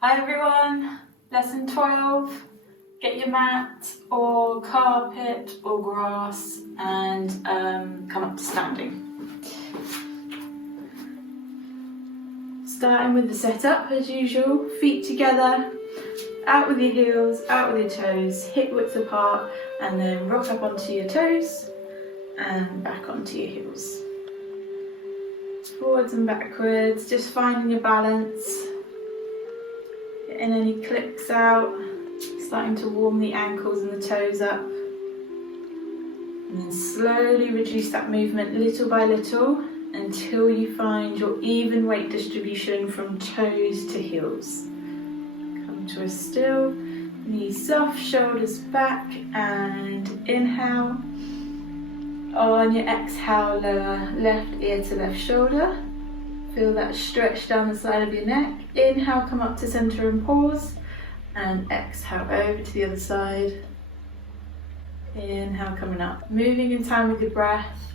Hi everyone, lesson 12. Get your mat or carpet or grass and come up to standing. Starting with the setup as usual, feet together, out with your heels, out with your toes, hip width apart, and then rock up onto your toes and back onto your heels. Forwards and backwards, just finding your balance. Getting any clicks out, starting to warm the ankles and the toes up. And then slowly reduce that movement little by little until you find your even weight distribution from toes to heels. Come to a still, knees soft, shoulders back, and inhale. On your exhale, lower left ear to left shoulder. Feel that stretch down the side of your neck. Inhale, come up to center and pause. And exhale over to the other side. Inhale, coming up. Moving in time with your breath.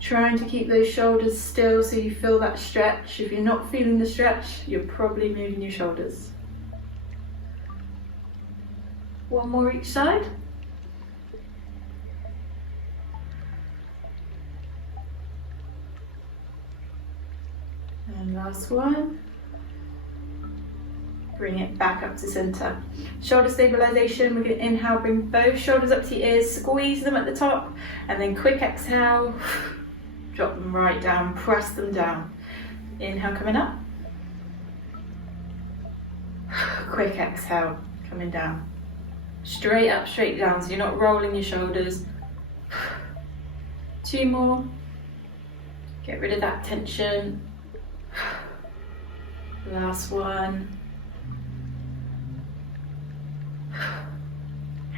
Trying to keep those shoulders still so you feel that stretch. If you're not feeling the stretch, you're probably moving your shoulders. One more each side. And last one. Bring it back up to center. Shoulder stabilization. We're going to inhale, bring both shoulders up to your ears, squeeze them at the top, and then quick exhale, drop them right down, press them down. Inhale, coming up. Quick exhale, coming down. Straight up, straight down, so you're not rolling your shoulders. 2 more. Get rid of that tension. Last one.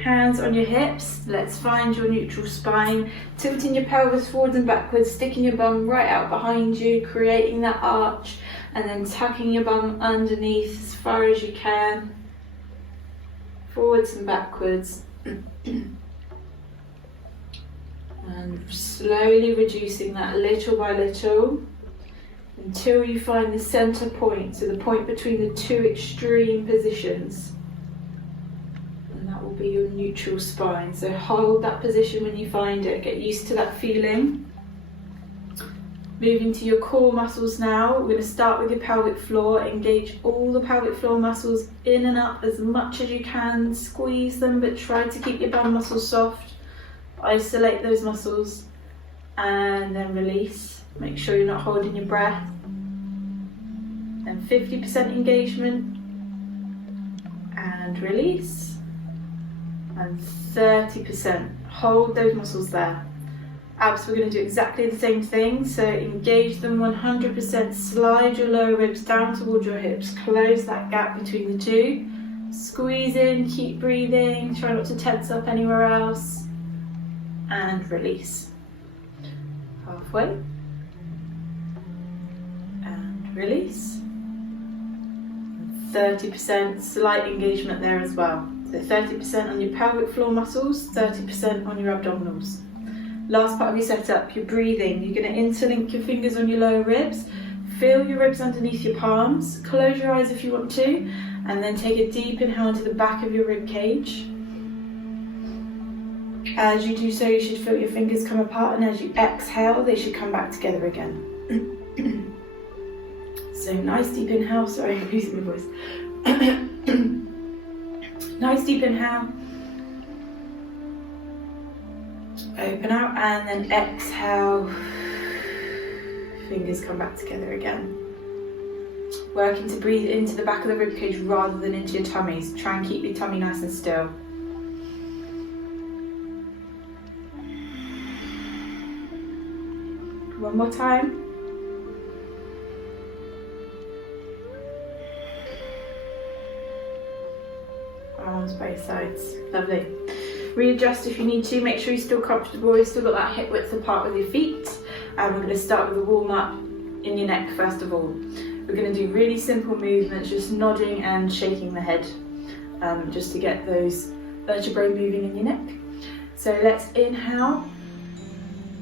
Hands on your hips. Let's find your neutral spine. Tilting your pelvis forwards and backwards, sticking your bum right out behind you, creating that arch, and then tucking your bum underneath as far as you can. Forwards and backwards. And slowly reducing that little by little until you find the center point, so the point between the two extreme positions. And that will be your neutral spine. So hold that position when you find it, get used to that feeling. Moving to your core muscles now, we're going to start with your pelvic floor. Engage all the pelvic floor muscles in and up as much as you can. Squeeze them, but try to keep your bum muscles soft. Isolate those muscles and then release. Make sure you're not holding your breath. And 50% engagement and release. And 30%. Hold those muscles there. Abs, we're going to do exactly the same thing. So engage them 100%. Slide your lower ribs down towards your hips. Close that gap between the two. Squeeze in, keep breathing. Try not to tense up anywhere else. And release. Halfway. And release. 30% slight engagement there as well. So 30% on your pelvic floor muscles, 30% on your abdominals. Last part of your setup, your breathing. You're going to interlink your fingers on your lower ribs. Feel your ribs underneath your palms. Close your eyes if you want to. And then take a deep inhale into the back of your rib cage. As you do so, you should feel your fingers come apart. And as you exhale, they should come back together again. So nice deep inhale. Sorry, I'm losing my voice. Nice deep inhale. Open out and then exhale. Fingers come back together again. Working to breathe into the back of the ribcage rather than into your tummies. Try and keep your tummy nice and still. One more time. Arms both sides. Lovely. Readjust if you need to. Make sure you're still comfortable. You've still got that hip width apart with your feet. And we're going to start with a warm up in your neck first of all. We're going to do really simple movements, just nodding and shaking the head, just to get those vertebrae moving in your neck. So let's inhale.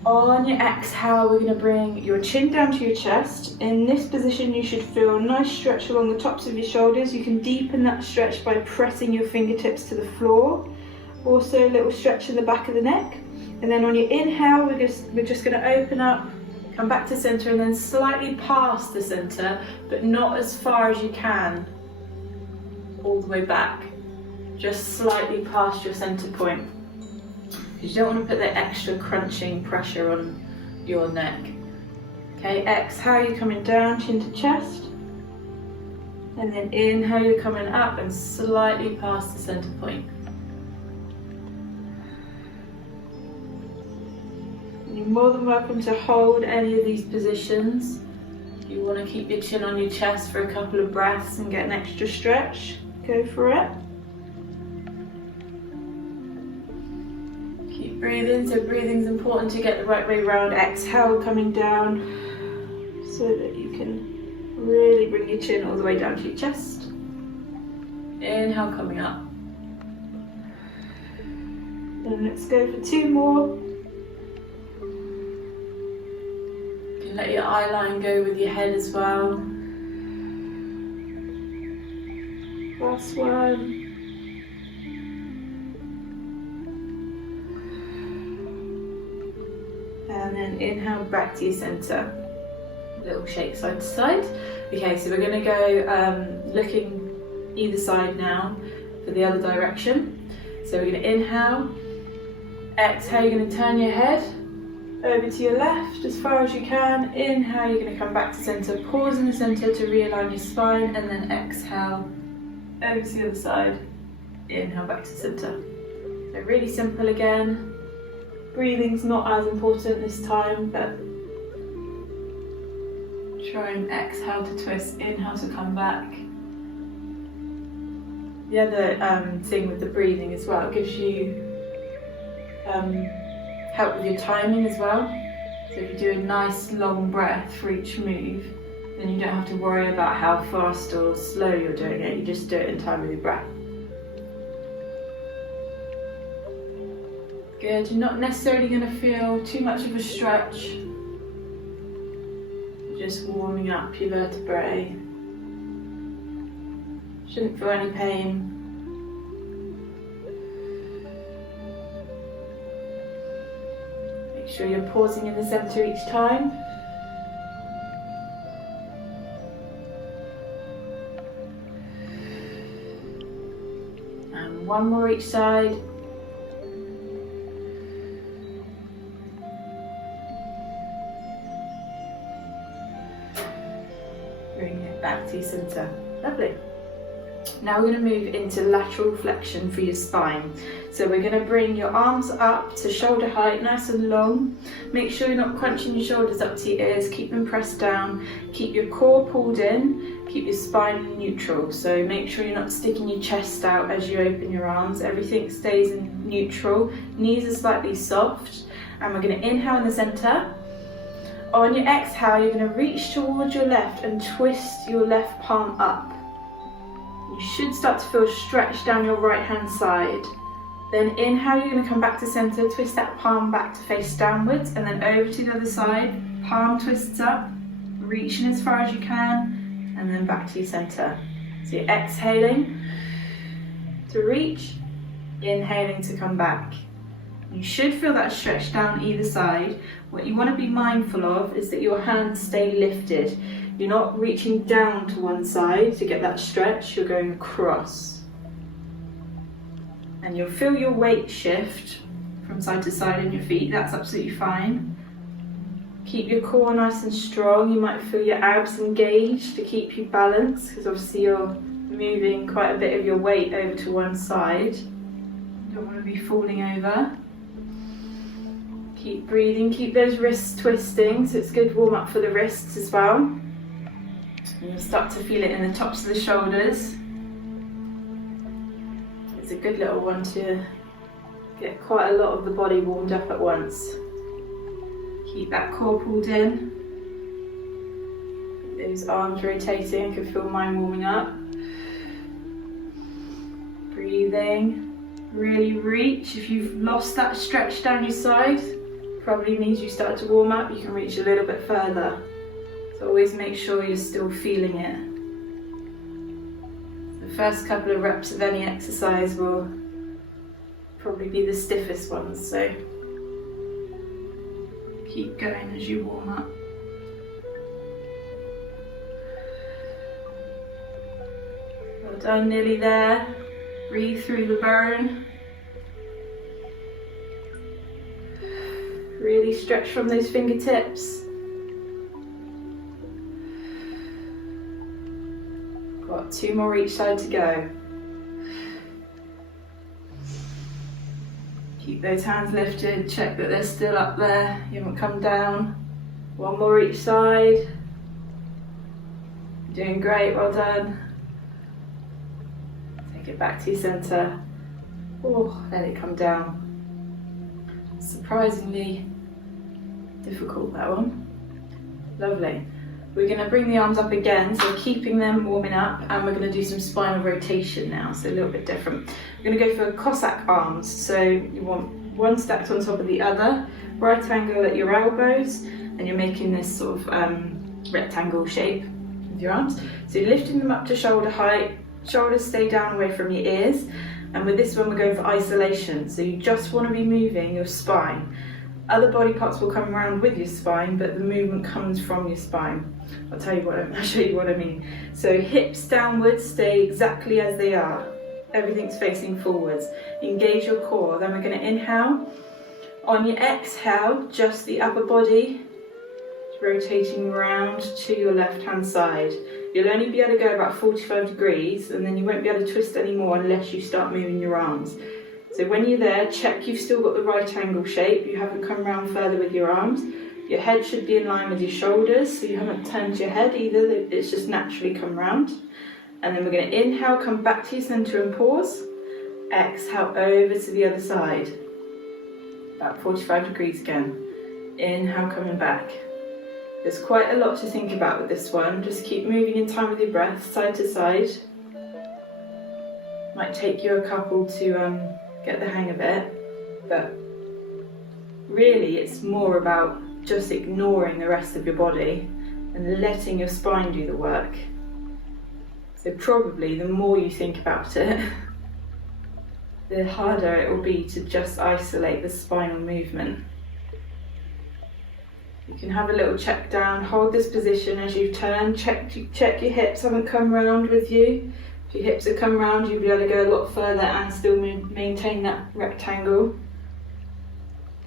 On your exhale, we're going to bring your chin down to your chest. In this position, you should feel a nice stretch along the tops of your shoulders. You can deepen that stretch by pressing your fingertips to the floor. Also a little stretch in the back of the neck. And then on your inhale, we're just going to open up, come back to center, and then slightly past the center, but not as far as you can, all the way back. Just slightly past your center point. You don't want to put the extra crunching pressure on your neck. Okay, exhale, you're coming down, chin to chest. And then inhale, you're coming up and slightly past the center point. You're more than welcome to hold any of these positions. If you want to keep your chin on your chest for a couple of breaths and get an extra stretch, go for it. Breathing, so breathing's important to get the right way around. Exhale, coming down so that you can really bring your chin all the way down to your chest. Inhale, coming up. And let's go for 2 more. You can let your eye line go with your head as well. Last one. And then inhale back to your center. Little shake side to side. Okay, so we're going to go looking either side now for the other direction. So we're going to inhale. Exhale, you're going to turn your head over to your left as far as you can. Inhale, you're going to come back to center. Pause in the center to realign your spine, and then exhale over to the other side. Inhale back to center. So really simple again. Breathing's not as important this time, but try and exhale to twist, inhale to come back. The other thing with the breathing as well, it gives you help with your timing as well. So if you do a nice long breath for each move, then you don't have to worry about how fast or slow you're doing it, you just do it in time with your breath. Good, you're not necessarily going to feel too much of a stretch. You're just warming up your vertebrae. Shouldn't feel any pain. Make sure you're pausing in the center each time. And 1 more each side. Back to your center. Lovely. Now we're going to move into lateral flexion for your spine. So we're going to bring your arms up to shoulder height, nice and long. Make sure you're not crunching your shoulders up to your ears. Keep them pressed down. Keep your core pulled in. Keep your spine neutral. So make sure you're not sticking your chest out as you open your arms. Everything stays in neutral. Knees are slightly soft. And we're going to inhale in the center. On your exhale, you're going to reach towards your left and twist your left palm up. You should start to feel stretch down your right hand side. Then inhale, you're going to come back to center, twist that palm back to face downwards, and then over to the other side. Palm twists up, reaching as far as you can, and then back to your center. So you're exhaling to reach, inhaling to come back. You should feel that stretch down either side. What you want to be mindful of is that your hands stay lifted. You're not reaching down to one side to get that stretch, you're going across. And you'll feel your weight shift from side to side in your feet, that's absolutely fine. Keep your core nice and strong. You might feel your abs engaged to keep you balanced, because obviously you're moving quite a bit of your weight over to one side. You don't want to be falling over. Keep breathing, keep those wrists twisting, so it's good warm up for the wrists as well. And you'll start to feel it in the tops of the shoulders. It's a good little one to get quite a lot of the body warmed up at once. Keep that core pulled in. Those arms rotating, I can feel mine warming up. Breathing, really reach. If you've lost that stretch down your side, Probably means you start to warm up, you can reach a little bit further. So always make sure you're still feeling it. The first couple of reps of any exercise will probably be the stiffest ones, so keep going as you warm up. Well done, nearly there. Breathe through the burn. Really stretch from those fingertips. Got 2 more each side to go. Keep those hands lifted, check that they're still up there, you haven't come down. 1 more each side. You're doing great, well done. Take it back to your centre. Oh, let it come down. Surprisingly difficult, that one. Lovely. We're going to bring the arms up again, so keeping them warming up, and we're going to do some spinal rotation now, so a little bit different. We're going to go for Cossack arms, so you want one stacked on top of the other, right angle at your elbows, and you're making this sort of rectangle shape with your arms. So you're lifting them up to shoulder height, shoulders stay down away from your ears, and with this one we're going for isolation, so you just want to be moving your spine. Other body parts will come around with your spine, but the movement comes from your spine. I'll show you what I mean. So hips downwards, stay exactly as they are. Everything's facing forwards. Engage your core. Then we're going to inhale. On your exhale, just the upper body rotating round to your left hand side. You'll only be able to go about 45 degrees, and then you won't be able to twist anymore unless you start moving your arms. So when you're there, check you've still got the right angle shape, you haven't come round further with your arms. Your head should be in line with your shoulders, so you haven't turned your head either, it's just naturally come round. And then we're going to inhale, come back to your centre and pause. Exhale over to the other side. About 45 degrees again. Inhale, coming back. There's quite a lot to think about with this one, just keep moving in time with your breath, side to side. Might take you a couple to get the hang of it, but really it's more about just ignoring the rest of your body and letting your spine do the work. So probably the more you think about it, the harder it will be to just isolate the spinal movement. You can have a little check down, hold this position as you turn, check your hips haven't come round with you. If your hips have come round, you'll be able to go a lot further and still maintain that rectangle.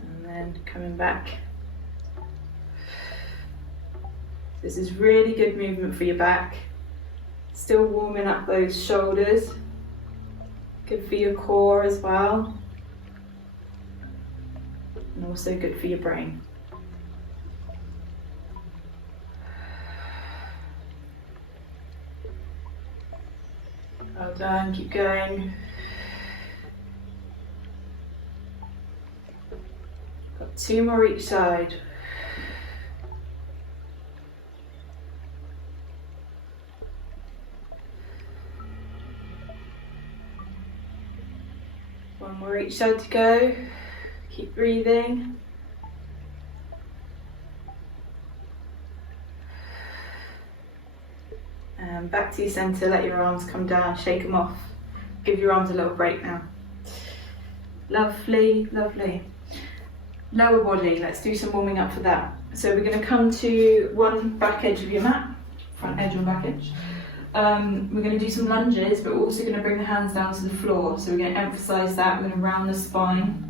And then coming back. This is really good movement for your back. Still warming up those shoulders. Good for your core as well. And also good for your brain. Well done, keep going. Got 2 more each side. One more each side to go. Keep breathing. And back to your centre, let your arms come down, shake them off. Give your arms a little break now. Lovely, lovely. Lower body, let's do some warming up for that. So we're going to come to one back edge of your mat, front edge or back edge. We're going to do some lunges, but we're also going to bring the hands down to the floor. So we're going to emphasise that, we're going to round the spine.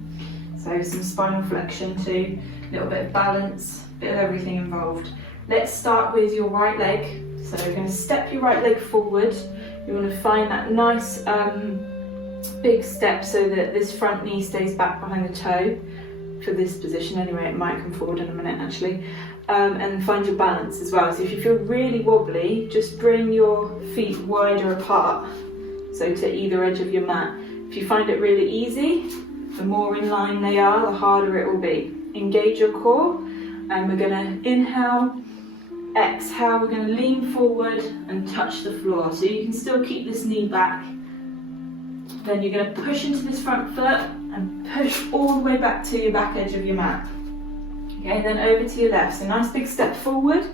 So some spinal flexion too, a little bit of balance, a bit of everything involved. Let's start with your right leg. So you're going to step your right leg forward. You want to find that nice big step so that this front knee stays back behind the toe. For this position anyway, it might come forward in a minute actually. And find your balance as well. So if you feel really wobbly, just bring your feet wider apart, so to either edge of your mat. If you find it really easy, the more in line they are, the harder it will be. Engage your core, and we're going to inhale. Exhale, we're going to lean forward and touch the floor. So you can still keep this knee back. Then you're going to push into this front foot and push all the way back to your back edge of your mat. Okay, then over to your left. So nice big step forward,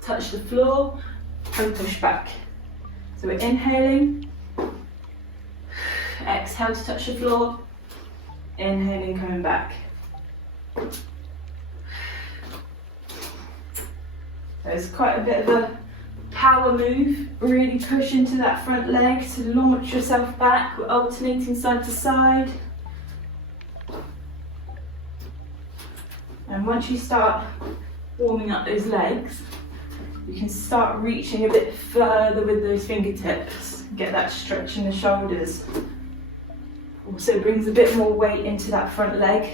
touch the floor and push back. So we're inhaling, exhale to touch the floor, inhaling, coming back. There's quite a bit of a power move. Really push into that front leg to launch yourself back. We're alternating side to side. And once you start warming up those legs, you can start reaching a bit further with those fingertips. Get that stretch in the shoulders. Also brings a bit more weight into that front leg.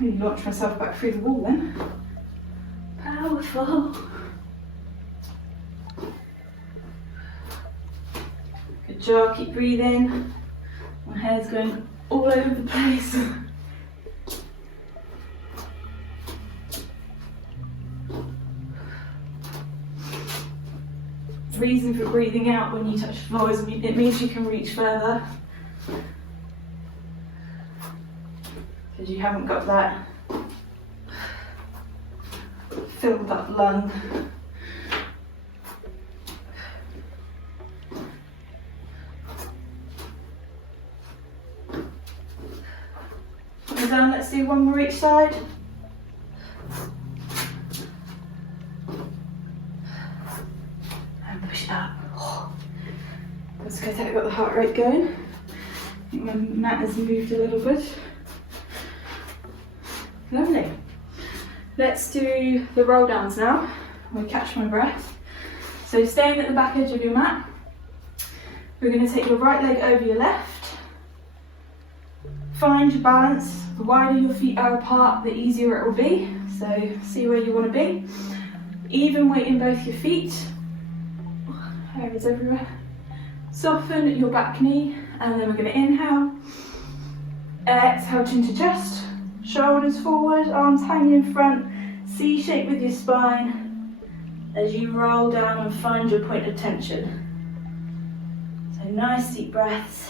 Really launch myself back through the wall then. Powerful. Good job, keep breathing. My hair's going all over the place. The reason for breathing out when you touch the floor is it means you can reach further. Because you haven't got that filled up lung. Put it down, let's do one more each side. And push it up. That's good, I've got the heart rate going. I think my mat has moved a little bit. Lovely. Let's do the roll downs now. I'm going to catch my breath. So staying at the back edge of your mat, we're going to take your right leg over your left. Find your balance. The wider your feet are apart, the easier it will be. So see where you want to be. Even weight in both your feet. Hair is everywhere. Soften your back knee, and then we're going to inhale. Exhale, chin to chest. Shoulders forward, arms hanging in front, C shape with your spine as you roll down and find your point of tension. So nice deep breaths.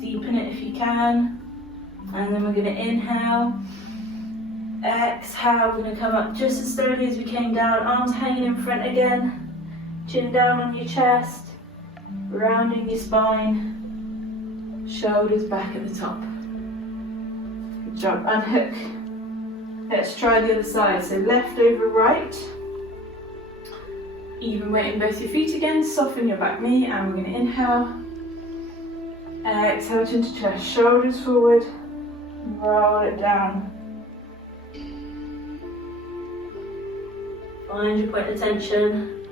Deepen it if you can. And then we're going to inhale. Exhale, we're going to come up just as slowly as we came down, arms hanging in front again, chin down on your chest, rounding your spine, shoulders back at the top. Good job, unhook. Let's try the other side, so left over right, even weight in both your feet again, soften your back knee, and we're going to inhale, exhale, chin to chest, shoulders forward, roll it down. Find your point of tension,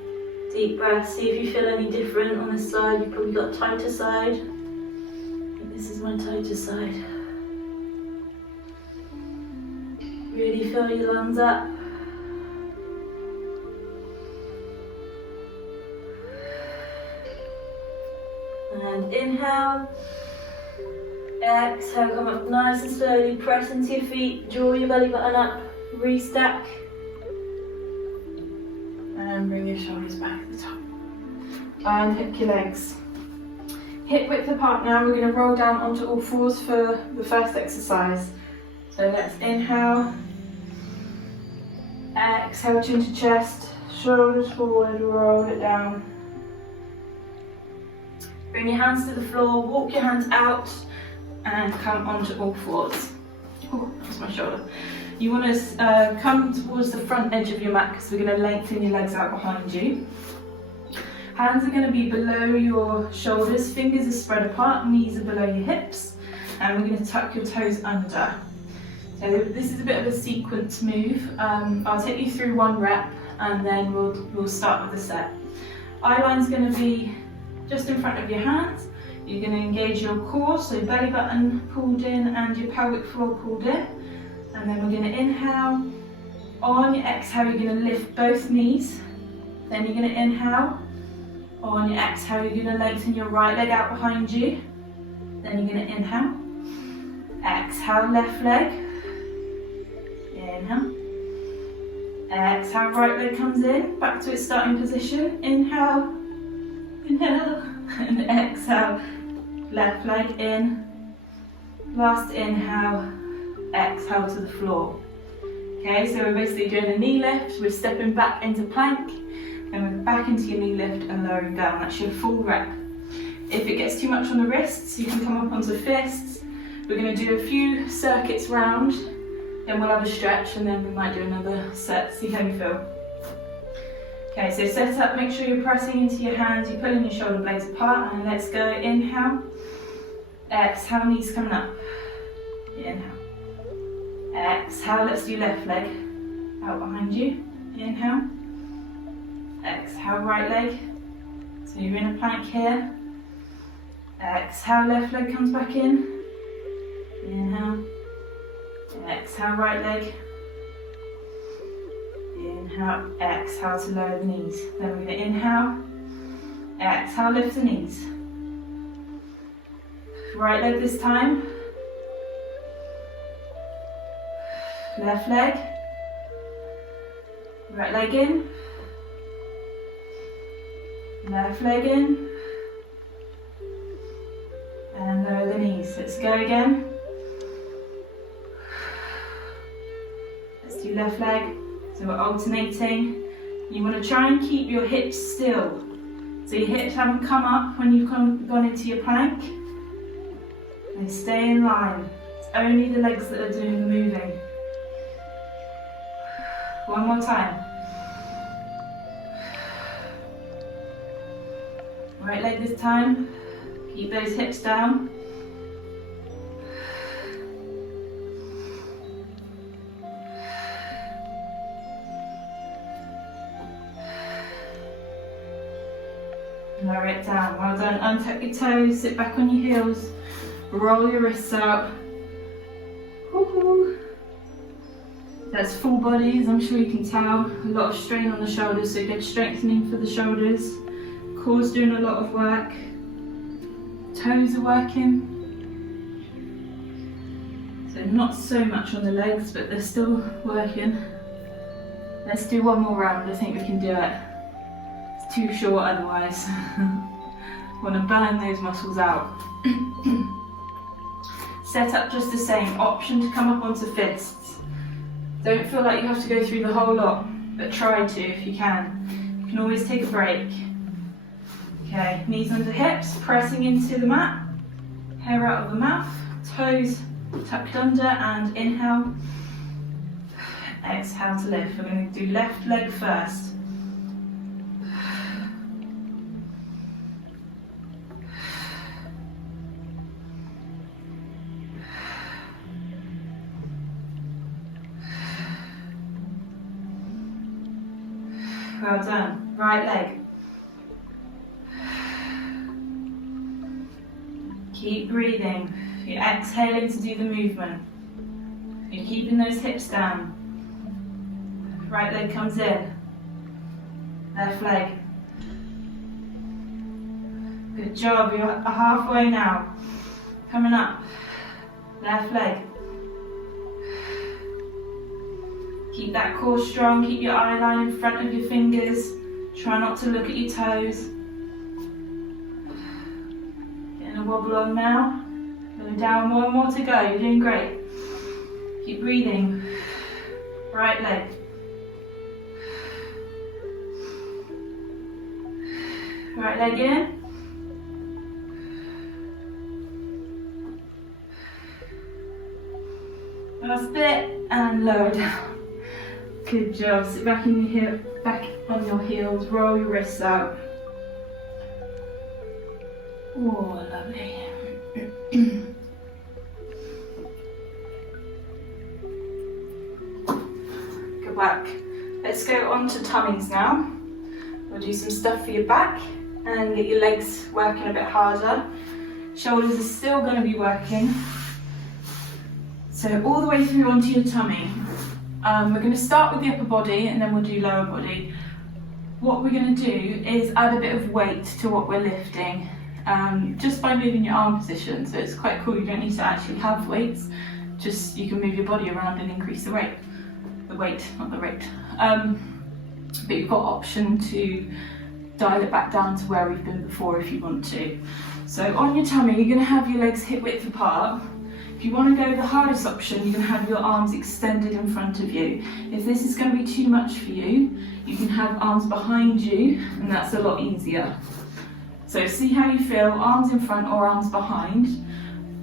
deep breath, see if you feel any different on this side. You've probably got tighter side. I think this is my tighter side. Really fill your lungs up. And inhale. Exhale, come up nice and slowly, press into your feet, draw your belly button up, restack. And bring your shoulders back at the top. And hip your legs. Hip width apart now, we're going to roll down onto all fours for the first exercise. So let's inhale. Exhale, chin to chest, shoulders forward, roll it down. Bring your hands to the floor, walk your hands out and come onto all fours. Oh, that's my shoulder. You want to come towards the front edge of your mat because we're going to lengthen your legs out behind you. Hands are going to be below your shoulders, fingers are spread apart, knees are below your hips, and we're going to tuck your toes under. So this is a bit of a sequence move. I'll take you through one rep and then we'll start with the set. Eye line's going to be just in front of your hands. You're going to engage your core, so belly button pulled in and your pelvic floor pulled in. And then we're going to inhale. On your exhale, you're going to lift both knees. Then you're going to inhale. On your exhale, you're going to lengthen your right leg out behind you. Then you're going to inhale. Exhale, left leg. Inhale. Exhale, right leg comes in, back to its starting position. Inhale, inhale, and exhale. Left leg in. Last inhale, exhale to the floor. Okay, so we're basically doing a knee lift, we're stepping back into plank, and we're back into your knee lift and lowering down. That's your full rep. If it gets too much on the wrists, you can come up onto fists. We're going to do a few circuits round, then we'll have a stretch, and then we might do another set, see how you feel. Okay, so set up, make sure you're pressing into your hands, you're pulling your shoulder blades apart, and let's go. Inhale, exhale, knees coming up. Inhale. Exhale, let's do left leg out behind you. Inhale. Exhale, right leg. So you're in a plank here. Exhale, left leg comes back in. Inhale. Exhale, right leg. Inhale, exhale to lower the knees. Then we're going to inhale. Exhale, lift the knees. Right leg this time. Left leg, right leg in, left leg in, and lower the knees. Let's go again. Let's do left leg, so we're alternating. You want to try and keep your hips still, so your hips haven't come up when you've gone into your plank. They stay in line. It's only the legs that are doing the moving. One more time. Right leg this time. Keep those hips down. Lower it down. Well done. Untuck your toes, sit back on your heels, roll your wrists out. Woo-hoo. That's full body, as I'm sure you can tell. A lot of strain on the shoulders, so good strengthening for the shoulders. Core's doing a lot of work. Toes are working. So not so much on the legs, but they're still working. Let's do one more round, I think we can do it. It's too short otherwise. Want to burn those muscles out. Set up just the same, option to come up onto fists. Don't feel like you have to go through the whole lot, but try to if you can. You can always take a break. Okay, knees under hips, pressing into the mat, hair out of the mouth, toes tucked under, and inhale, exhale to lift. We're going to do left leg first. Well done. Right leg. Keep breathing. You're exhaling to do the movement. You're keeping those hips down. Right leg comes in. Left leg. Good job. You're halfway now. Coming up. Left leg. Keep that core strong, keep your eye line in front of your fingers. Try not to look at your toes. Getting a wobble on now. Going down, one more to go, you're doing great. Keep breathing. Right leg. Right leg in. Last bit, and lower down. Good job. Sit back in your hip, back on your heels, roll your wrists out. Oh, lovely. Good work. Let's go on to tummies now. We'll do some stuff for your back and get your legs working a bit harder. Shoulders are still going to be working. So all the way through onto your tummy. We're going to start with the upper body and then we'll do lower body. What we're going to do is add a bit of weight to what we're lifting, just by moving your arm position. So it's quite cool, you don't need to actually have weights, just you can move your body around and increase the weight. the weight, not the rate. But you've got option to dial it back down to where we've been before if you want to. So on your tummy, you're going to have your legs hip width apart. If you want to go the hardest option, you're going to have your arms extended in front of you. If this is going to be too much for you, you can have arms behind you, and that's a lot easier. So see how you feel, arms in front or arms behind.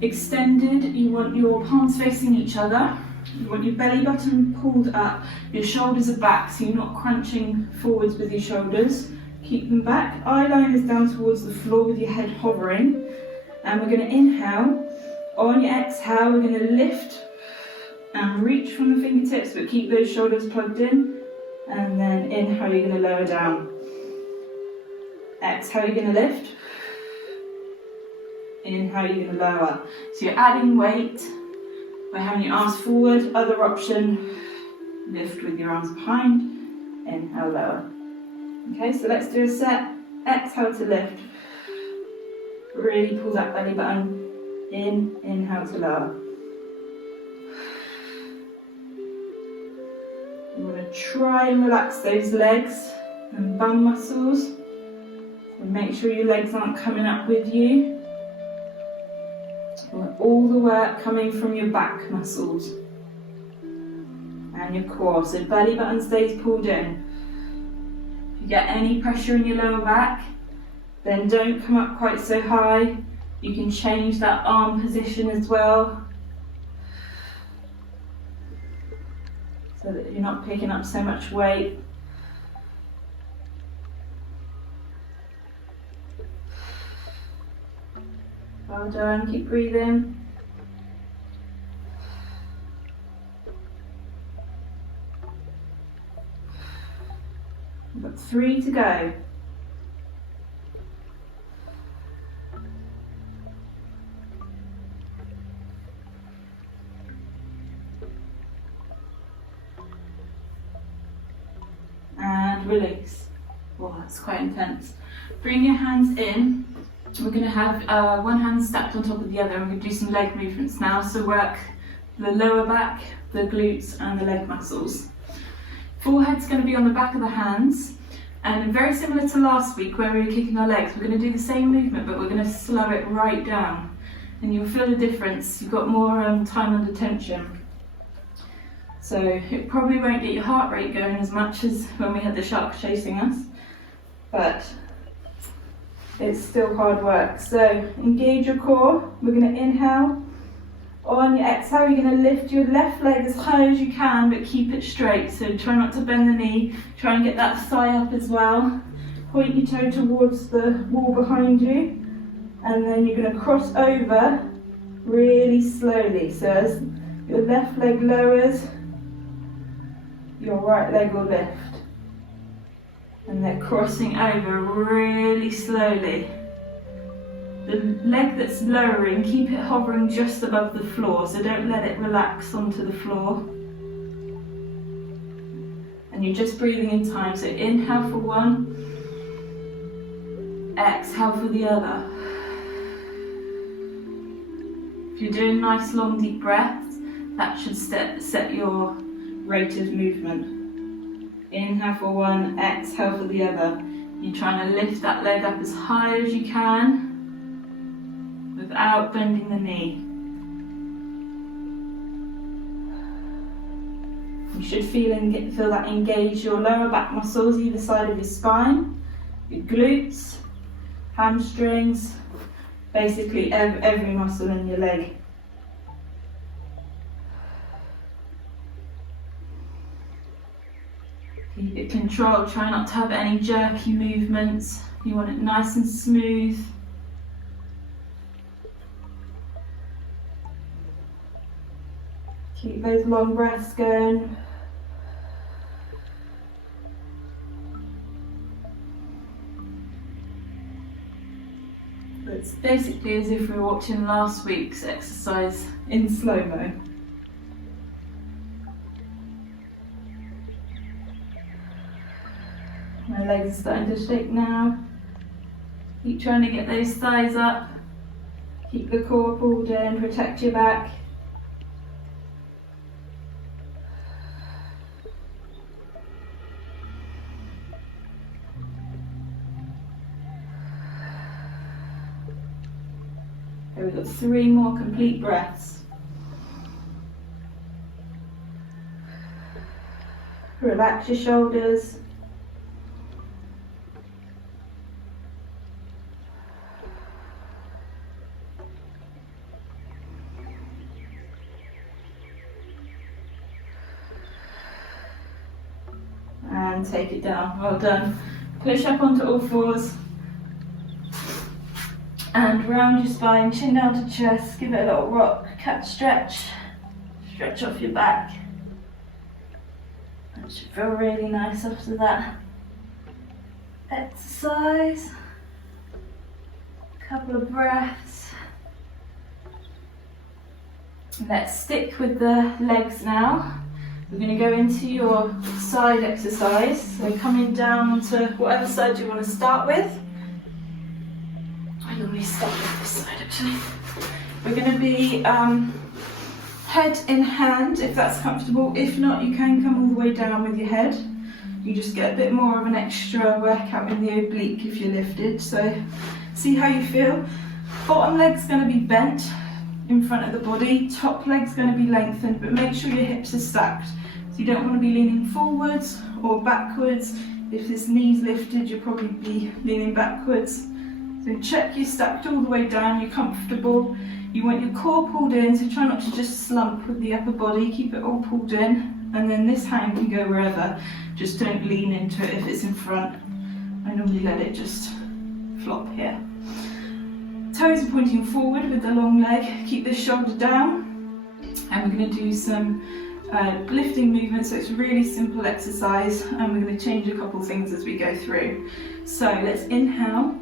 Extended, you want your palms facing each other. You want your belly button pulled up, your shoulders are back, so you're not crunching forwards with your shoulders. Keep them back, eye line is down towards the floor with your head hovering. And we're going to inhale. On your exhale, we're going to lift and reach from the fingertips, but keep those shoulders plugged in. And then inhale, you're going to lower down. Exhale, you're going to lift. Inhale, you're going to lower. So you're adding weight by having your arms forward. Other option, lift with your arms behind. Inhale, lower. Okay, so let's do a set. Exhale to lift. Really pull that belly button in. Inhale to lower. You want to try and relax those legs and bum muscles. And make sure your legs aren't coming up with you. You want all the work coming from your back muscles and your core. So belly button stays pulled in. If you get any pressure in your lower back, then don't come up quite so high. You can change that arm position as well, so that you're not picking up so much weight. Well done, keep breathing. We've got 3 to go. And release. Oh, that's quite intense. Bring your hands in. We're going to have one hand stacked on top of the other, and we're going to do some leg movements now. So work the lower back, the glutes and the leg muscles. Forehead's going to be on the back of the hands, and very similar to last week where we were kicking our legs, we're going to do the same movement, but we're going to slow it right down, and you'll feel the difference. You've got more time under tension. So it probably won't get your heart rate going as much as when we had the shark chasing us, but it's still hard work. So engage your core. We're going to inhale. On your exhale, you're going to lift your left leg as high as you can, but keep it straight. So try not to bend the knee. Try and get that thigh up as well. Point your toe towards the wall behind you. And then you're going to cross over really slowly. So as your left leg lowers, your right leg will lift. And they're crossing over really slowly. The leg that's lowering, keep it hovering just above the floor, so don't let it relax onto the floor. And you're just breathing in time, so inhale for one, exhale for the other. If you're doing nice long deep breaths, that should set your rate of movement. Inhale for one, exhale for the other. You're trying to lift that leg up as high as you can without bending the knee. You should feel that engage your lower back muscles either side of your spine, your glutes, hamstrings, basically every muscle in your leg. Keep it controlled, try not to have any jerky movements. You want it nice and smooth. Keep those long breaths going. It's basically as if we were watching last week's exercise in slow-mo. My legs are starting to shake now. Keep trying to get those thighs up. Keep the core pulled in, protect your back. got 3 more complete breaths. Relax your shoulders. And take it down. Well done. Push up onto all fours. And round your spine, chin down to chest, give it a little rock, cat stretch. Stretch off your back. That should feel really nice after that exercise. Couple of breaths. Let's stick with the legs now. We're going to go into your side exercise. So coming down to whatever side you want to start with. I normally start with this side actually. We're going to be head in hand if that's comfortable. If not, you can come all the way down with your head. You just get a bit more of an extra workout in the oblique if you're lifted. So see how you feel. Bottom leg's going to be bent in front of the body. Top leg's going to be lengthened, but make sure your hips are stacked. So you don't want to be leaning forwards or backwards. If this knee's lifted, you'll probably be leaning backwards. So check you're stacked all the way down, you're comfortable. You want your core pulled in, so try not to just slump with the upper body, keep it all pulled in. And then this hand can go wherever, just don't lean into it if it's in front. I normally let it just flop here. Toes are pointing forward with the long leg, keep the shoulder down. And we're going to do some lifting movements, so it's a really simple exercise, and we're going to change a couple things as we go through. So let's inhale.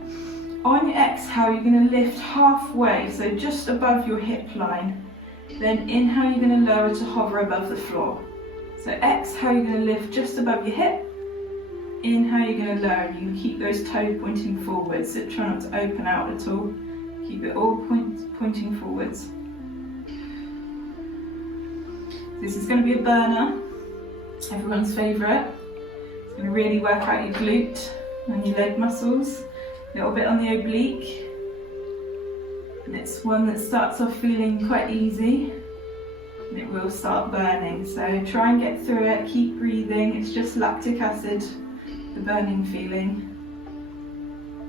On your exhale, you're going to lift halfway, so just above your hip line. Then inhale, you're going to lower to hover above the floor. So exhale, you're going to lift just above your hip. Inhale, you're going to lower, and you can keep those toes pointing forwards, so try not to open out at all. Keep it all pointing forwards. This is going to be a burner, everyone's favourite. It's going to really work out your glute and your leg muscles. A little bit on the oblique. And it's one that starts off feeling quite easy, and it will start burning. So try and get through it, keep breathing. It's just lactic acid, the burning feeling.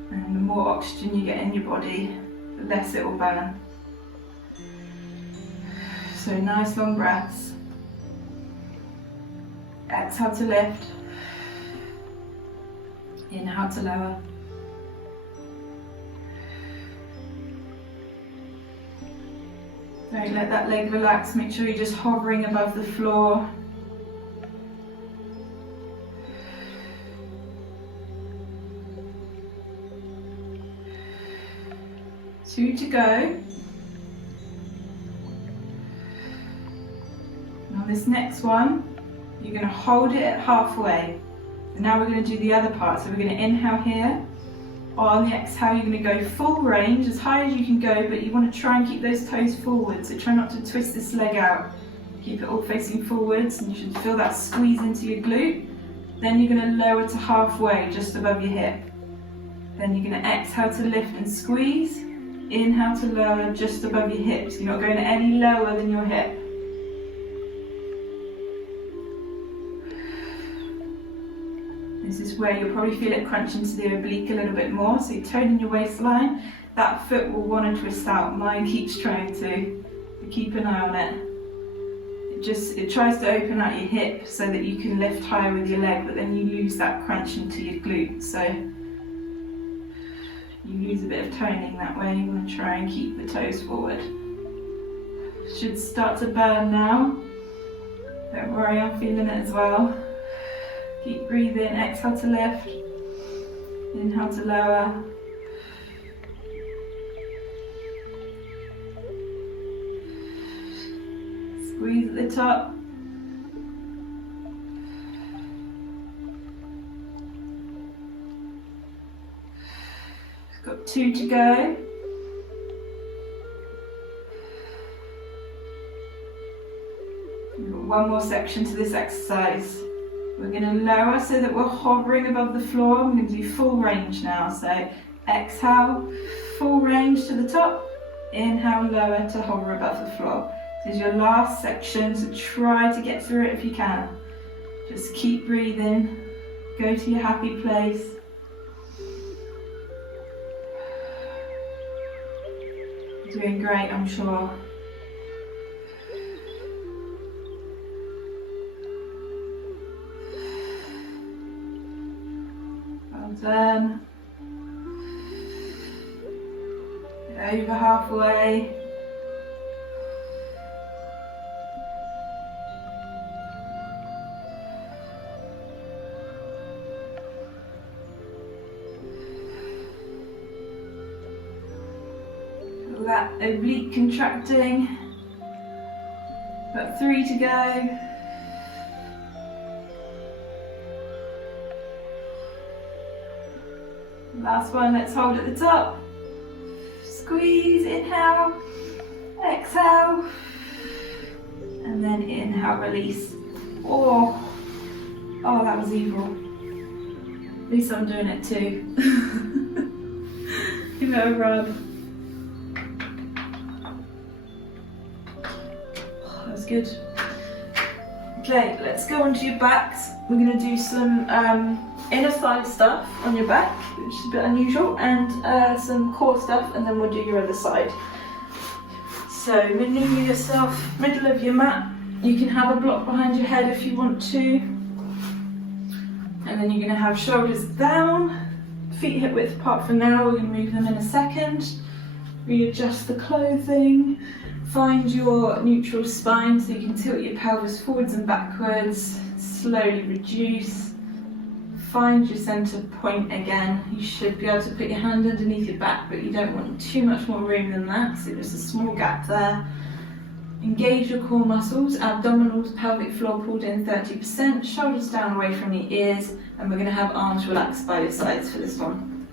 And the more oxygen you get in your body, the less it will burn. So nice long breaths. Exhale to lift. Inhale to lower. Don't let that leg relax, make sure you're just hovering above the floor. Two to go. Now this next one, you're going to hold it at halfway. And now we're going to do the other part. So we're going to inhale here. On the exhale, you're going to go full range, as high as you can go, but you want to try and keep those toes forward. So try not to twist this leg out. Keep it all facing forwards, and you should feel that squeeze into your glute. Then you're going to lower to halfway, just above your hip. Then you're going to exhale to lift and squeeze. Inhale to lower, just above your hips. You're not going any lower than your hip. This is where you'll probably feel it crunch into the oblique a little bit more, so you're toning your waistline. That foot will want to twist out. Mine keeps trying to. Keep an eye on it. It tries to open out your hip so that you can lift higher with your leg, but then you lose that crunch into your glute. So you lose a bit of toning that way. You want to try and keep the toes forward. Should start to burn now. Don't worry, I'm feeling it as well. Keep breathing, exhale to lift, inhale to lower. Squeeze at the top. We've got 2 to go. We've got 1 more section to this exercise. We're going to lower so that we're hovering above the floor. I'm going to do full range now. So exhale, full range to the top. Inhale, lower to hover above the floor. This is your last section, so try to get through it if you can. Just keep breathing. Go to your happy place. You're doing great, I'm sure. Well done. Over halfway. Feel that oblique contracting. Got 3 to go. Last one, let's hold at the top. Squeeze, inhale, exhale, and then inhale, release. Oh, that was evil. At least I'm doing it too. Give it a rub. Oh, that was good. Okay, let's go onto your backs. We're going to do some inner thigh stuff on your back, which is a bit unusual, and some core stuff, and then we'll do your other side. So maneuver yourself middle of your mat. You can have a block behind your head if you want to, and then you're going to have shoulders down, feet hip width apart for now. We're going to move them in a second. Readjust the clothing. Find your neutral spine so you can tilt your pelvis forwards and backwards. Slowly reduce. Find your centre point again. You should be able to put your hand underneath your back, but you don't want too much more room than that, so there's a small gap there. Engage your core muscles, abdominals, pelvic floor pulled in 30%, shoulders down away from your ears, and we're going to have arms relaxed by your sides for this one.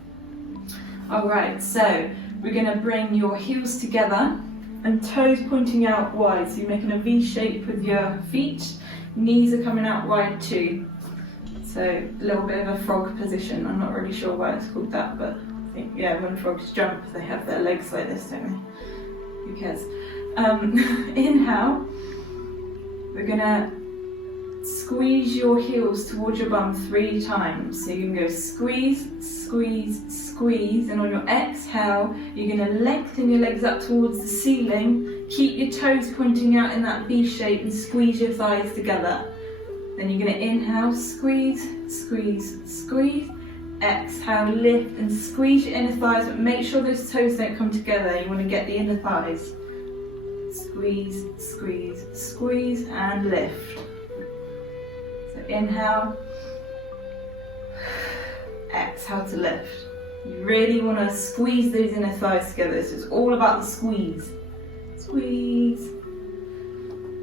Alright, so we're going to bring your heels together and toes pointing out wide, so you're making a V shape with your feet, knees are coming out wide too. So a little bit of a frog position. I'm not really sure why it's called that, but I think, yeah, when frogs jump, they have their legs like this, don't they? Who cares? Inhale. We're gonna squeeze your heels towards your bum 3 times. So you can go squeeze, squeeze, squeeze, and on your exhale, you're gonna lengthen your legs up towards the ceiling. Keep your toes pointing out in that V shape and squeeze your thighs together. Then you're going to inhale, squeeze, squeeze, squeeze. Exhale, lift and squeeze your inner thighs, but make sure those toes don't come together. You want to get the inner thighs. Squeeze, squeeze, squeeze, and lift. So inhale, exhale to lift. You really want to squeeze those inner thighs together. So it's all about the squeeze. Squeeze.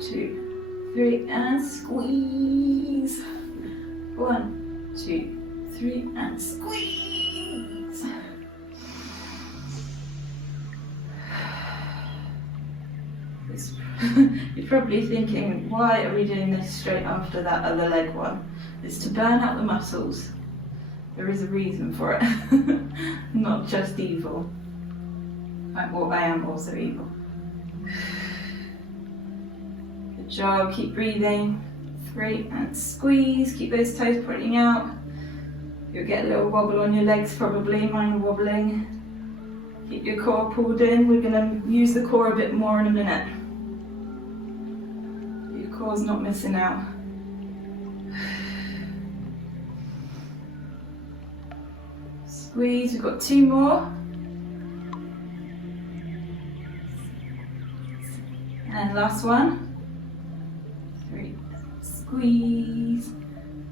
2, 3, and squeeze. 1, 2, 3, and squeeze. You're probably thinking, why are we doing this straight after that other leg one? It's to burn out the muscles. There is a reason for it. Not just evil. Well, I am also evil. Good job, keep breathing. 3, and squeeze, keep those toes pointing out. You'll get a little wobble on your legs probably, mine are wobbling. Keep your core pulled in, we're going to use the core a bit more in a minute. Your core's not missing out. Squeeze, we've got 2 more. And last one. 3, squeeze.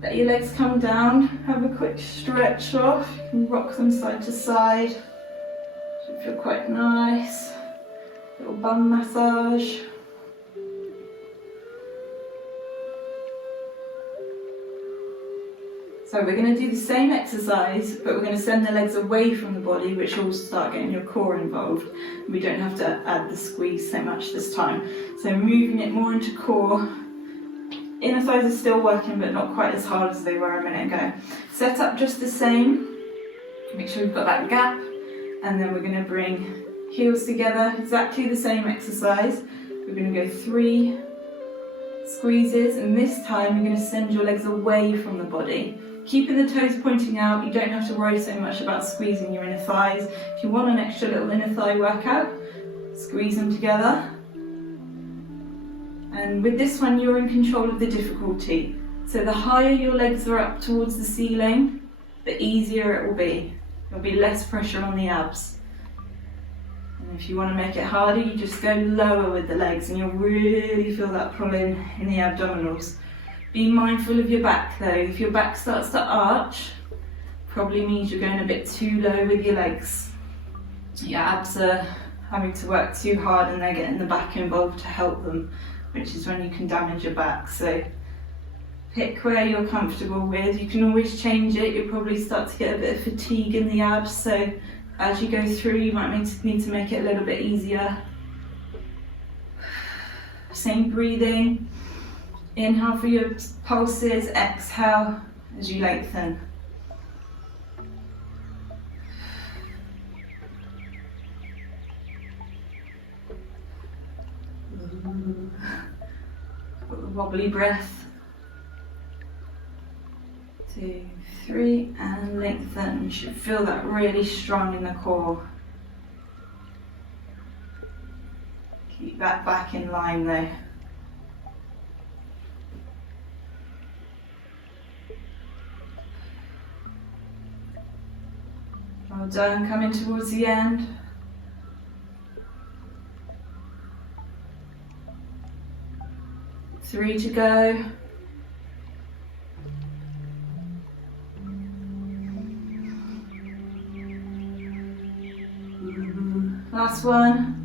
Let your legs come down, have a quick stretch off. You can rock them side to side. Should feel quite nice. Little bum massage. So we're going to do the same exercise, but we're going to send the legs away from the body, which will start getting your core involved. We don't have to add the squeeze so much this time. So moving it more into core. Inner thighs are still working, but not quite as hard as they were a minute ago. Set up just the same. Make sure we've got that gap. And then we're going to bring heels together, exactly the same exercise. We're going to go 3 squeezes, and this time you're going to send your legs away from the body. Keeping the toes pointing out, you don't have to worry so much about squeezing your inner thighs. If you want an extra little inner thigh workout, squeeze them together. And with this one, you're in control of the difficulty. So the higher your legs are up towards the ceiling, the easier it will be. There'll be less pressure on the abs. And if you want to make it harder, you just go lower with the legs and you'll really feel that pull in the abdominals. Be mindful of your back though. If your back starts to arch, probably means you're going a bit too low with your legs. Your abs are having to work too hard and they're getting the back involved to help them, which is when you can damage your back. So pick where you're comfortable with. You can always change it. You'll probably start to get a bit of fatigue in the abs, so as you go through you might need to make it a little bit easier. Same breathing. Inhale for your pulses, exhale as you lengthen. Got the wobbly breath. 2, 3, and lengthen. You should feel that really strong in the core. Keep that back in line though. Well done, coming towards the end. Three to go. Last one.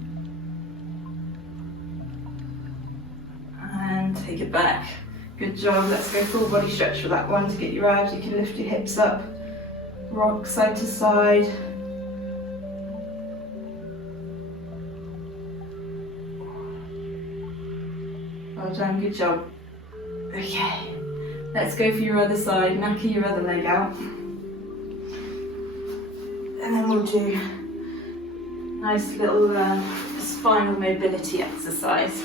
And take it back. Good job. Let's go full body stretch for that one to get your abs. You can lift your hips up. Rock side to side. Well done, good job. Okay, let's go for your other side. Knacker your other leg out. And then we'll do nice little spinal mobility exercise.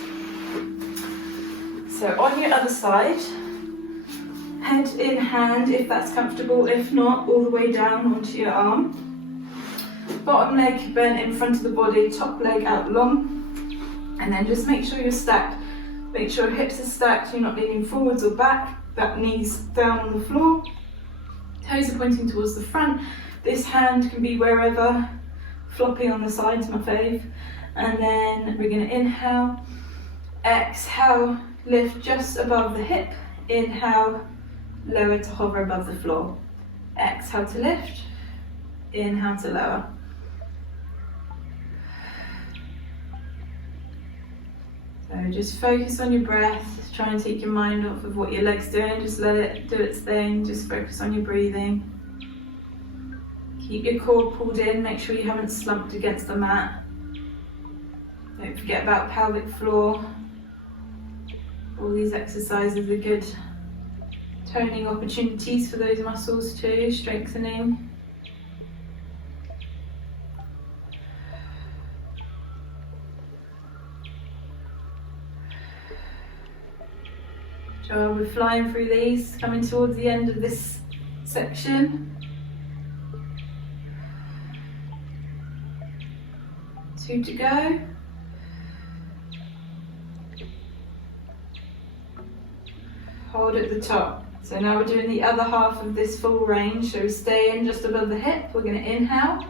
So on your other side, head in hand if that's comfortable, if not, all the way down onto your arm. Bottom leg bent in front of the body, top leg out long, and then just make sure you're stacked. Make sure hips are stacked, you're not leaning forwards or back, back knees down on the floor, toes are pointing towards the front. This hand can be wherever, floppy on the sides, my fave. And then we're going to inhale, exhale, lift just above the hip, inhale, lower to hover above the floor. Exhale to lift, inhale to lower. So just focus on your breath, try and take your mind off of what your leg's doing, just let it do its thing, just focus on your breathing. Keep your core pulled in, make sure you haven't slumped against the mat. Don't forget about pelvic floor. All these exercises are good toning opportunities for those muscles too, strengthening. So we're flying through these, coming towards the end of this section. 2 to go. Hold at the top. So now we're doing the other half of this full range. So stay in just above the hip. We're going to inhale.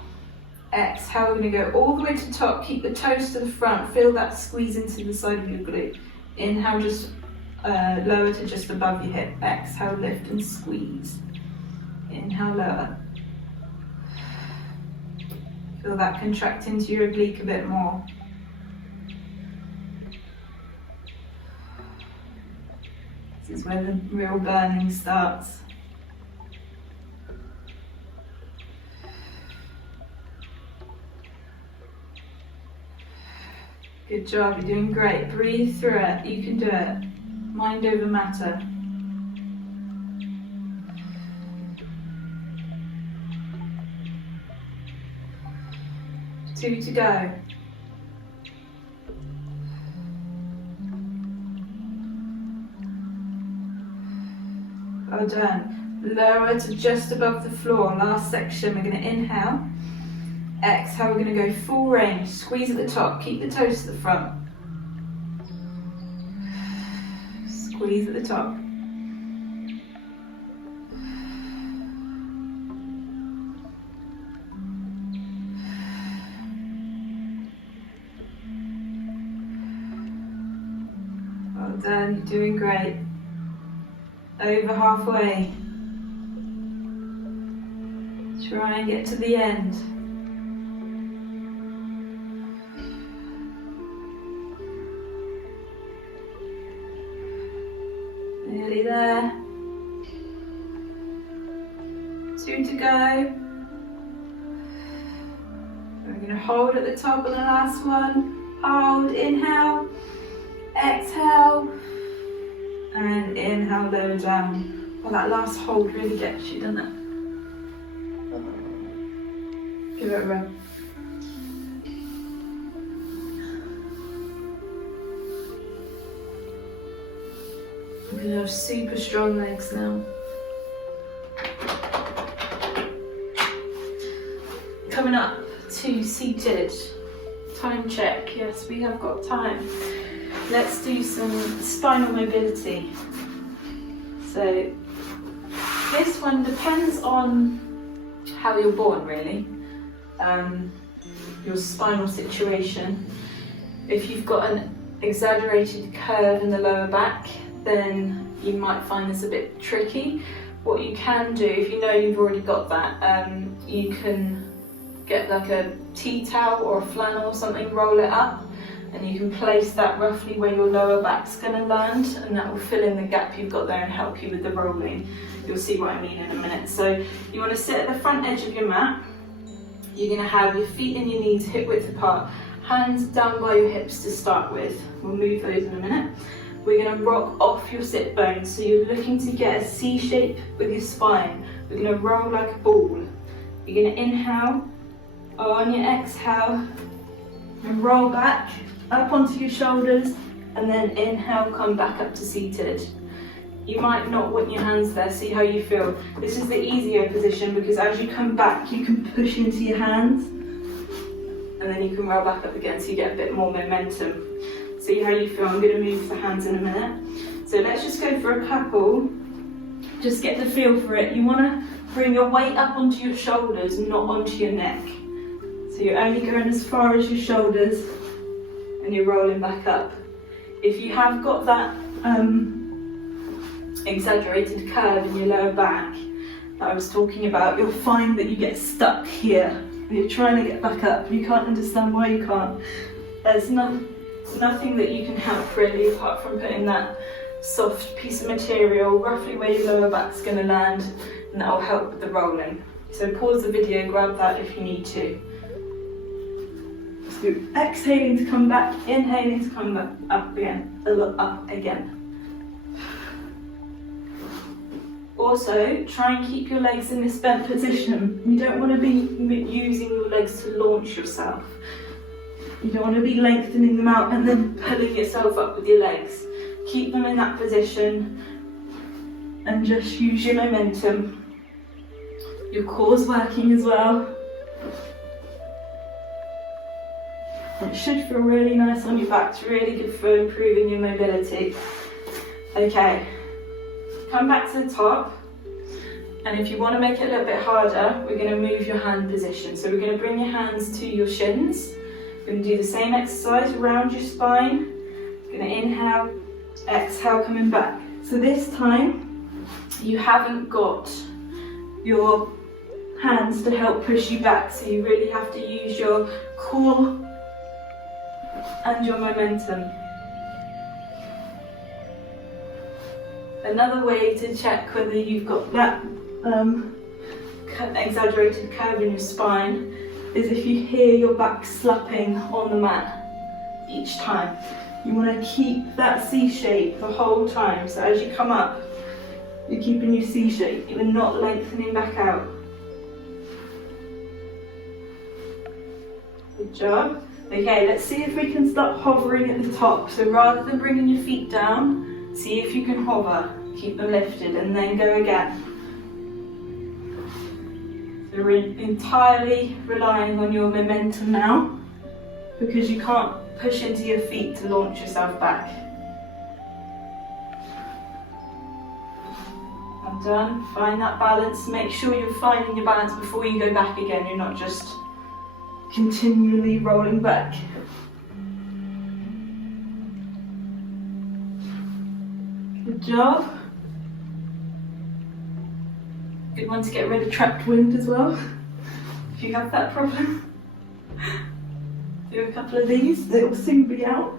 Exhale, we're going to go all the way to the top. Keep the toes to the front. Feel that squeeze into the side of your glute. Inhale, just lower to just above your hip. Exhale, lift and squeeze. Inhale, lower. Feel that contract into your oblique a bit more. This is where the real burning starts. Good job, you're doing great. Breathe through it, you can do it. Mind over matter. 2 to go. Well done. Lower to just above the floor. Last section, we're going to inhale. Exhale, we're going to go full range. Squeeze at the top. Keep the toes to the front. Squeeze at the top. Well done, you're doing great. Over halfway. Try and get to the end. Nearly there. 2 to go. We're going to hold at the top on the last one. Hold, inhale, exhale, and inhale, lower down. Well, that last hold really gets you, doesn't it? Give it a run. You're going to have super strong legs now. Coming up to seated. Time check. Yes, we have got time. Let's do some spinal mobility. So this one depends on how you're born, really. Your spinal situation. If you've got an exaggerated curve in the lower back, then you might find this a bit tricky. What you can do, if you know you've already got that, you can get like a tea towel or a flannel or something, roll it up, and you can place that roughly where your lower back's going to land, and that will fill in the gap you've got there and help you with the rolling. You'll see what I mean in a minute. So you want to sit at the front edge of your mat. You're going to have your feet and your knees hip width apart, hands down by your hips to start with. We'll move those in a minute. We're going to rock off your sit bones, so you're looking to get a C shape with your spine. We're going to roll like a ball. You're going to inhale, on your exhale, and roll back up onto your shoulders, and then inhale, come back up to seated. You might not want your hands there, see how you feel. This is the easier position because as you come back, you can push into your hands, and then you can roll back up again so you get a bit more momentum. See how you feel. I'm going to move the hands in a minute. So let's just go for a couple. Just get the feel for it. You want to bring your weight up onto your shoulders, not onto your neck. So you're only going as far as your shoulders, and you're rolling back up. If you have got that exaggerated curve in your lower back that I was talking about, you'll find that you get stuck here. You're trying to get back up. You can't understand why you can't. There's nothing that you can help really apart from putting that soft piece of material roughly where your lower back's going to land, and that will help with the rolling. So pause the video, grab that if you need to. So exhaling to come back, inhaling to come back up again, up again. Also, try and keep your legs in this bent position. You don't want to be using your legs to launch yourself. You don't want to be lengthening them out and then pulling yourself up with your legs. Keep them in that position and just use your momentum. Your core's working as well. It should feel really nice on your back. It's really good for improving your mobility. Okay, come back to the top. And if you want to make it a little bit harder, we're going to move your hand position. So we're going to bring your hands to your shins. We're going to do the same exercise around your spine. We're going to inhale, exhale, coming back. So this time, you haven't got your hands to help push you back. So you really have to use your core and your momentum. Another way to check whether you've got that exaggerated curve in your spine is if you hear your back slapping on the mat each time. You want to keep that C shape the whole time. So as you come up, you're keeping your C shape. You're not lengthening back out. Good job. Okay, let's see if we can start hovering at the top. So rather than bringing your feet down, see if you can hover. Keep them lifted and then go again. So we're entirely relying on your momentum now because you can't push into your feet to launch yourself back. Well done. Find that balance. Make sure you're finding your balance before you go back again. You're not just continually rolling back. Good job. Good one to get rid of trapped wind as well, if you have that problem. Do a couple of these, they will soon be out.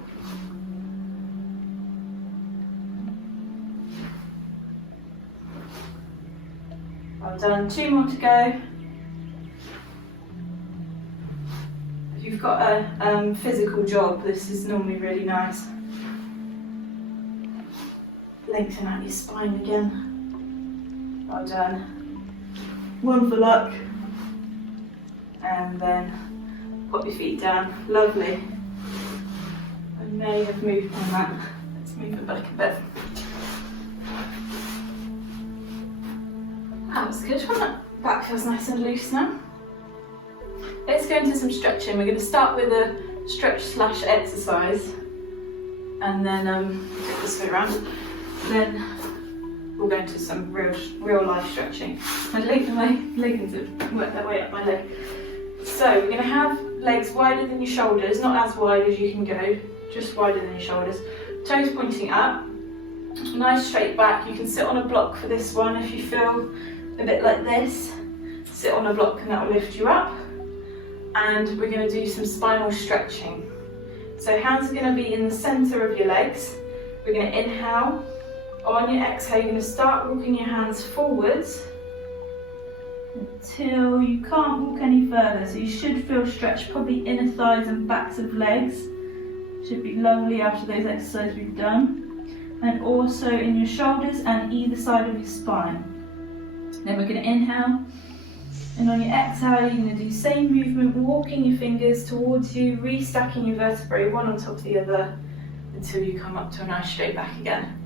Well done, 2 more to go. If you've got a physical job, this is normally really nice. Lengthen out your spine again. Well done. 1 for luck. And then pop your feet down. Lovely. I may have moved on that. Let's move it back a bit. That was good, wasn't it? Back feels nice and loose now. Let's go into some stretching. We're going to start with a stretch/exercise, and then take this way around. Then we'll go into some real life stretching. My leggings have worked their way up my leg. So we're going to have legs wider than your shoulders, not as wide as you can go, just wider than your shoulders. Toes pointing up, nice straight back. You can sit on a block for this one if you feel a bit like this. Sit on a block and that will lift you up. And we're going to do some spinal stretching. So hands are going to be in the centre of your legs. We're going to inhale. On your exhale, you're going to start walking your hands forwards until you can't walk any further. So you should feel stretched, probably inner thighs and backs of legs. Should be lovely after those exercises we've done. And also in your shoulders and either side of your spine. Then we're going to inhale. And on your exhale, you're going to do the same movement, walking your fingers towards you, restacking your vertebrae one on top of the other until you come up to a nice straight back again.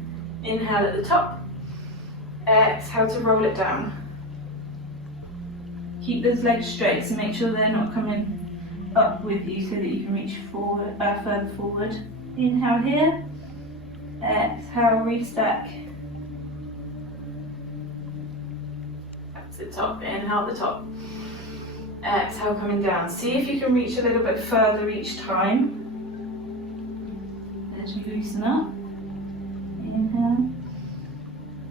Inhale at the top, exhale to roll it down. Keep those legs straight, so make sure they're not coming up with you so that you can reach forward, further forward. Inhale here, exhale, restack. Back to the top, inhale at the top. Exhale coming down. See if you can reach a little bit further each time. As you loosen up. Inhale,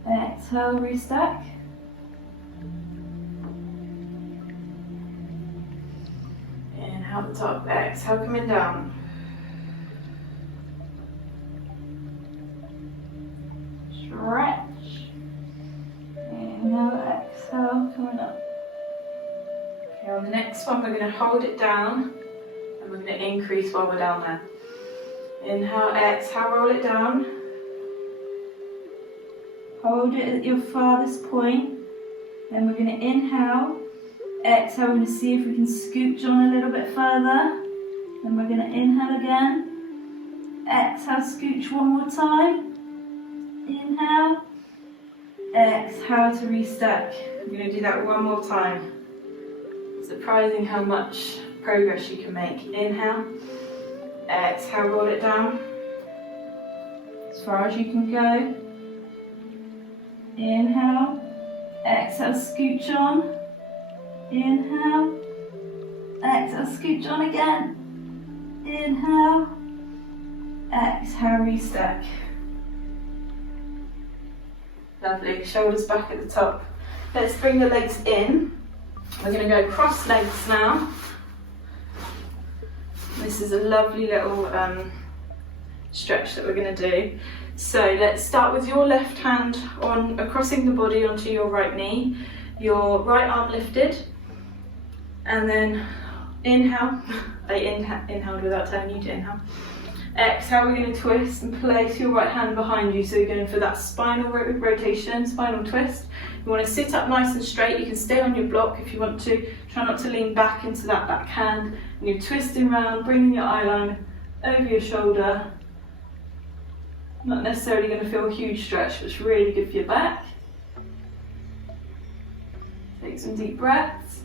exhale, restack. Inhale at the top, exhale coming down. Stretch. Inhale, exhale, coming up. Okay, on the next one we're going to hold it down and we're going to increase while we're down there. Inhale, exhale, roll it down. Hold it at your farthest point. Then we're going to inhale. Exhale, we're going to see if we can scooch on a little bit further. Then we're going to inhale again. Exhale, scooch one more time. Inhale. Exhale to restack. We're going to do that one more time. Surprising how much progress you can make. Inhale. Exhale, roll it down. As far as you can go. Inhale. Exhale, scooch on. Inhale. Exhale, scooch on again. Inhale. Exhale, restack. Lovely. Shoulders back at the top. Let's bring the legs in. We're going to go cross legs now. This is a lovely little stretch that we're going to do. So let's start with your left hand on crossing the body onto your right knee, your right arm lifted, and then inhale. I inhaled without telling you to inhale. Exhale, we're going to twist and place your right hand behind you. So you're going for that spinal rotation, spinal twist. You want to sit up nice and straight. You can stay on your block if you want to. Try not to lean back into that back hand. And you're twisting around, bringing your eye line over your shoulder. Not necessarily going to feel a huge stretch, but it's really good for your back. Take some deep breaths.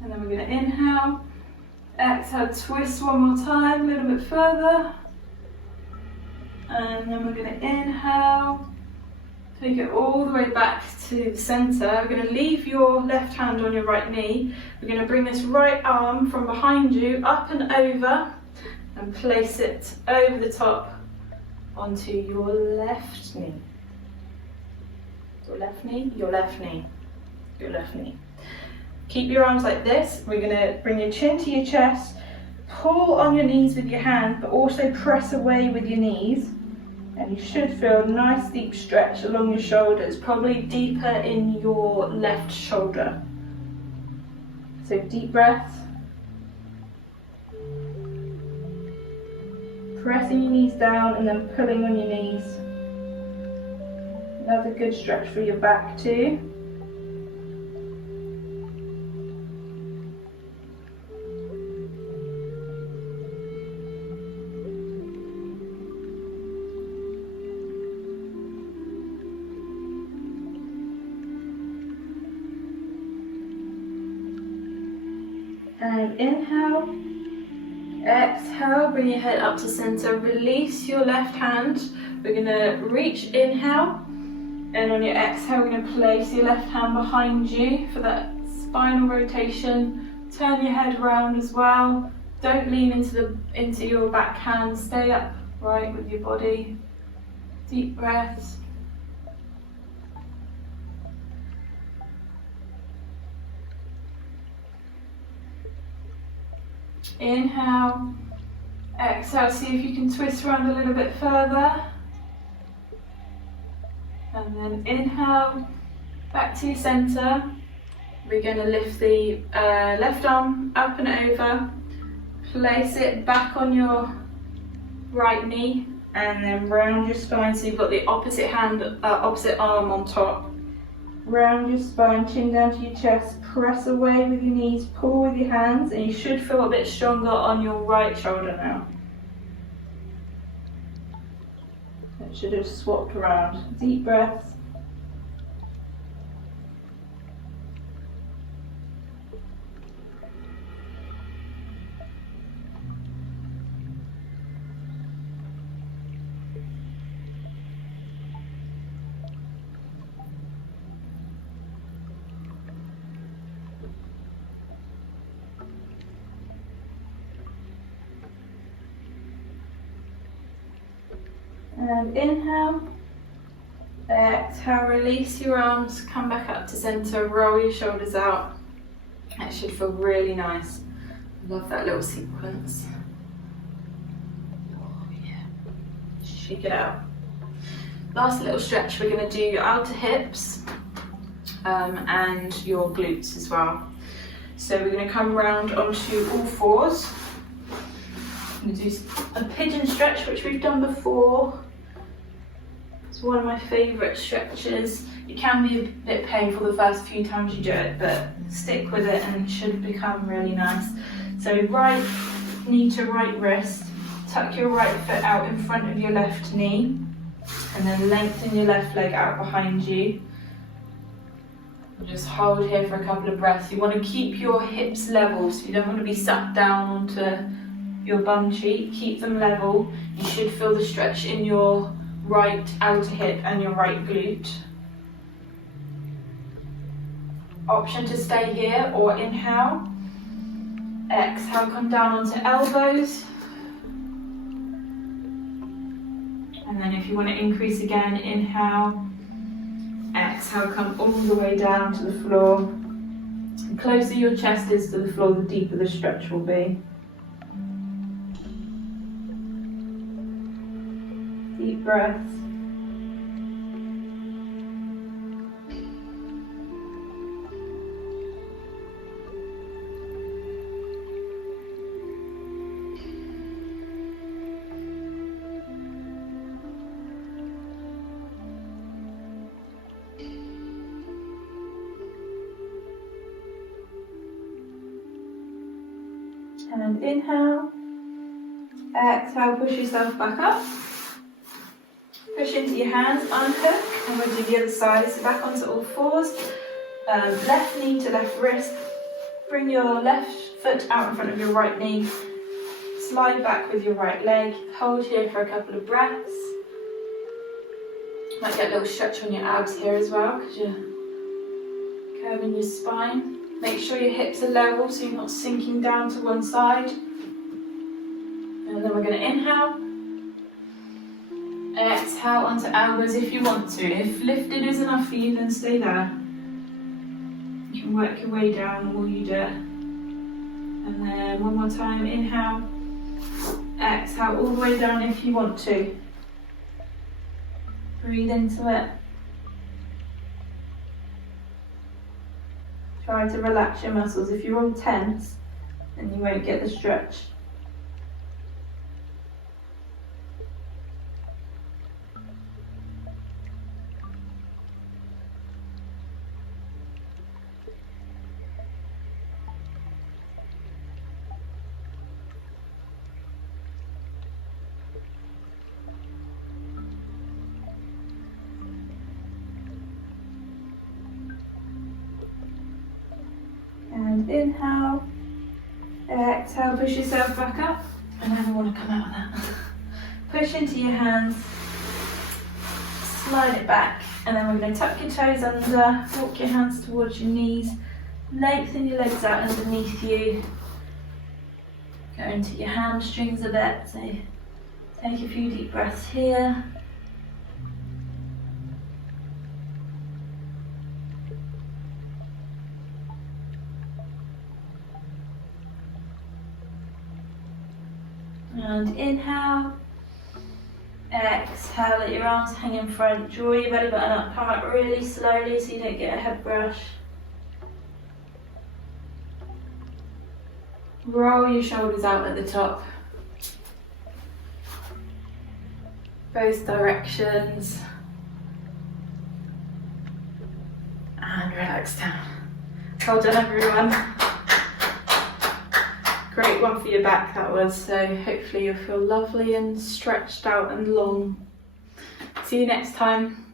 And then we're going to inhale, exhale, twist one more time, a little bit further. And then we're going to inhale, take it all the way back to the centre. We're going to leave your left hand on your right knee. We're going to bring this right arm from behind you up and over and place it over the top onto your left knee. Your left knee, your left knee, your left knee. Keep your arms like this. We're going to bring your chin to your chest, pull on your knees with your hand, but also press away with your knees. And you should feel a nice deep stretch along your shoulders, probably deeper in your left shoulder. So deep breath. Pressing your knees down and then pulling on your knees. Another good stretch for your back too. And inhale, exhale, bring your head up to center, release your left hand. We're going to reach, inhale, and on your exhale we're going to place your left hand behind you for that spinal rotation. Turn your head around as well. Don't lean into your back hand, stay upright with your body. Deep breaths. Inhale, exhale, see if you can twist around a little bit further. And then inhale, back to your centre. We're going to lift the left arm up and over, place it back on your right knee, and then round your spine so you've got the opposite arm on top. Round your spine, chin down to your chest, press away with your knees, pull with your hands, and you should feel a bit stronger on your right shoulder now. It should have swapped around. Deep breaths. And inhale, exhale, release your arms, come back up to center, roll your shoulders out. That should feel really nice. Love that little sequence. Oh yeah, shake it out. Last little stretch, we're going to do your outer hips and your glutes as well. So we're going to come around onto all fours. I'm going to do a pigeon stretch, which we've done before. It's one of my favourite stretches. It can be a bit painful the first few times you do it, but stick with it and it should become really nice. So right knee to right wrist, tuck your right foot out in front of your left knee, and then lengthen your left leg out behind you. And just hold here for a couple of breaths. You want to keep your hips level, so you don't want to be sat down onto your bum cheek. Keep them level. You should feel the stretch in your right outer hip and your right glute. Option to stay here or inhale. Exhale, come down onto elbows. And then if you want to increase again, inhale. Exhale, come all the way down to the floor. The closer your chest is to the floor, the deeper the stretch will be. Deep breaths. And inhale. Exhale, push yourself back up. Push into your hands, unhook, and we'll do the other side. So back onto all fours. Left knee to left wrist. Bring your left foot out in front of your right knee. Slide back with your right leg. Hold here for a couple of breaths. Might get a little stretch on your abs here as well because you're curving your spine. Make sure your hips are level so you're not sinking down to one side. And then we're going to inhale. Exhale onto elbows if you want to. If lifted is enough for you, then stay there. You can work your way down while you do it. And then one more time, inhale. Exhale all the way down if you want to. Breathe into it. Try to relax your muscles. If you're all tense, then you won't get the stretch. And inhale, exhale, push yourself back up. I never want to come out of that. Push into your hands, slide it back, and then we're going to tuck your toes under, walk your hands towards your knees, lengthen your legs out underneath you, go into your hamstrings a bit, so take a few deep breaths here. And inhale, exhale, let your arms hang in front, draw your belly button up, come up really slowly so you don't get a head brush. Roll your shoulders out at the top, both directions, and relax down. Well done everyone. Great one for your back that was, so hopefully you'll feel lovely and stretched out and long. See you next time.